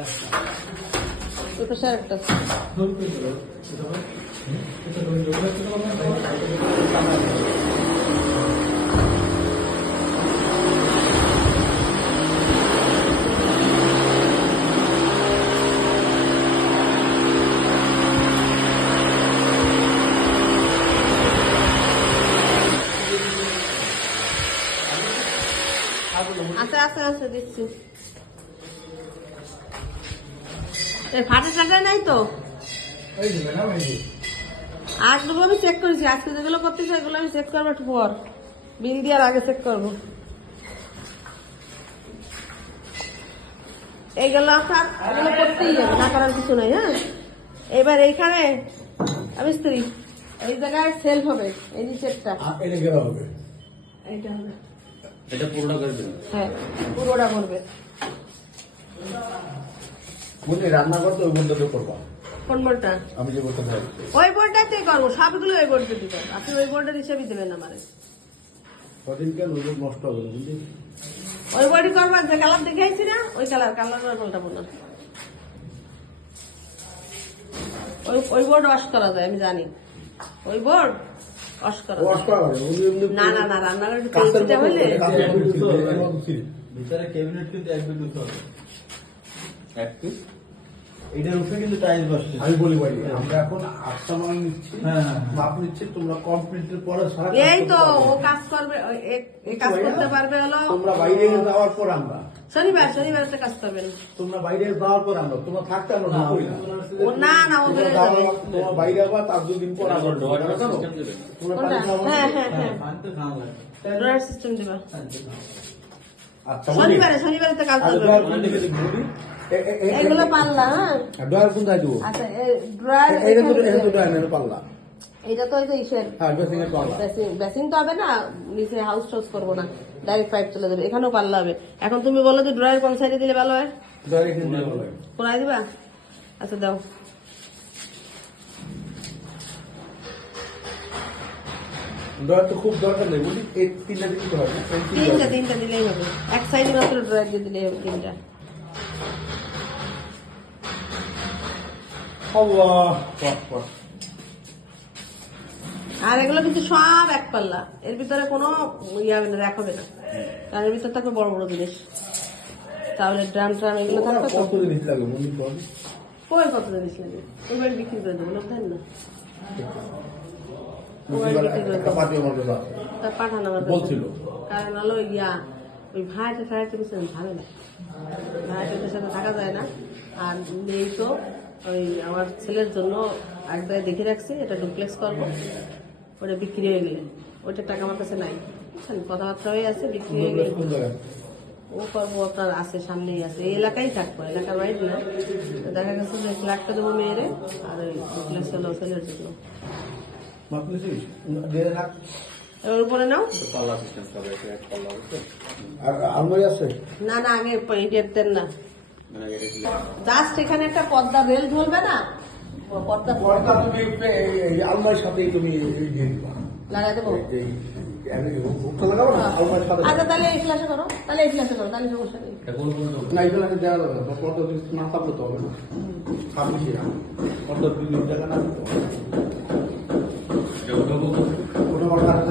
কিসের একটা আছে আছে আছে দিচ্ছি ফাটে টাটা নাই তো? আটগুলো আমি চেক করেছি আজকে যেগুলো করতেছি এগুলো আমি চেক করব একটু পর। বিল দেওয়ার আগে চেক করব। এইগুলো আপনার এগুলো করতেই হবে না করার কিছু নাই হ্যাঁ? এবার এইখানে আমি স্ত্রী এই জায়গায় সেলফ হবে এই নিচেরটা। এটা গেলা হবে। এইটা হবে। এটা পুরোটা করে দেবেন হ্যাঁ পুরোটা করবে। বুঝলি রান্না করতে ওই বন্ধু করবা। কোন বোর্ডটা আমি যে বলতে চাই ওই বোর্ডটাতে করব সবগুলো ওই বোর্ডে দিবেন আপনি ওই বোর্ডের হিসেবে দেবেন আমারে। ওই লোক নষ্ট হবে না বুঝলি? ওই বোর্ডই করবেন যে কালার দেখাইছি না ওই কালার কালার পাল্টাবো না। ওই ওই বোর্ড ওয়াশ করা যায় আমি জানি। ওই বোর্ড ওয়াশ করা না না না রান্নাঘরে হইলে ছিল। ভিতরে ক্যাবিনেট কিন্তু এক দুটো হবে। এক পিস এটার উপরে কিন্তু টাইলস বসছে আমি বলি ভাই আমরা এখন আটটা মাল নিচ্ছি হ্যাঁ, হ্যাঁ। মাপ নিচ্ছি তোমরা কমপ্লিটের পরে সারা এই তো ও কাজ করবে ওই- এ- এ কাজ করতে পারবে হলো। তোমরা বাইরে যাওয়ার পর আমরা। শনিবার শনিবার একটা কাজ করবেন। তোমরা বাইরে যাওয়ার পর আমরা। তোমরা থাকতে আমরা না ও না না ও যাবে। তোমরা বাইরে যাবা তার পর তোমরা হ্যাঁ হ্যাঁ হ্যাঁ। সিস্টেম দিবা। শনিবারে শনিবারে তো কাজ আগে করবে। ড্রয়ার কোন দিকে দেখবি? এ- এ- এ- এগুলো পারলা হ্যাঁ। ড্রয়ার কোন দায় আচ্ছা ড্রয়ার এটা তো ড্রয়ার পাল্লা। এটা তো ওই ইসের। হ্যাঁ ড্রেসিং এর পাল্লা। বেসিং বেসিং তো হবে না নিচে হাউস টাউস করব না ডাইরেক্ট পাইপ চলে যাবে এখানেও পাল্লা হবে। এখন তুমি বলো যে ড্রয়ার কোন সাইডে দিলে ভালো হয়? ড্রয়ার এখানে দিয়ে ভালো লাগে। কোনায় দিবা? আচ্ছা দাও। ড্রয়ার তো খুব দরকার নেই বুঝলি এই তিনটা দিতে এই তিনটা তিনটা দিলেই হবে এক সাইডে মাত্র ড্রয়ার দিয়ে দিলেই হবে তিনটা। আর এগুলো কিন্তু সব এক পাল্লা এর ভিতরে কোনো ইয়ে হবে না রাখ হবে না। কারণ এর ভিতরে থাকবে বড় বড় জিনিস। তাহলে ড্রাম ট্রাম এগুলো থাকবে কত জিনিস লাগে মনে কর কই কত জিনিস লাগে? এবার বিক্রি করে দেবো লোক না। বলছিল। কারণ হলো ইয়া ওই ভাইটা ফাইটা কিছু ভালো না। ভাইটাদের সাথে থাকা যায় না। আর নেই তো ওই আমার ছেলের জন্য এক জায়গায় দেখে রাখছি এটা ডুপ্লেক্স করব। ওটা বিক্রি হয়ে গেলে। ওইটার টাকা আমার কাছে নাই। বুঝছেন? কথাবার্তা হয়ে আছে বিক্রি হয়ে গেলে। ও করব আপনার আছে সামনেই আছে। এই এলাকায় থাকব এলাকার বাইরে না। দেখা গেছে যে ফ্ল্যাটটা দেবো মেয়েরে আর ওই ডুপ্লেক্স হলো ছেলের জন্য। এবার উপরে নাও। পাল্লা সিস্টেম সব এক এক পাল্লা আর আলমারি আছে? না না আগে ইটের দেন না। মানে জাস্ট এখানে একটা পর্দা বেল ঝুলবে না? পর্দা পর্দা তুমি আলমারির সাথেই তুমি দিয়ে দিবা। লাগাই দেবো? লাগাবো সাথে? আচ্ছা তাহলে এই ফ্ল্যাশে করো তাহলে এই ফ্ল্যাশে করো তাহলে সমস্যা নেই। দেওয়া যাবে না। পর্দা না থাকলে তো হবে পর্দা দুই না দিতে হবে। এটা উঠাবো ওটা আমার কাছে থাকবে উপরে সব বুঝছ উপরটা কম থাকবে মানে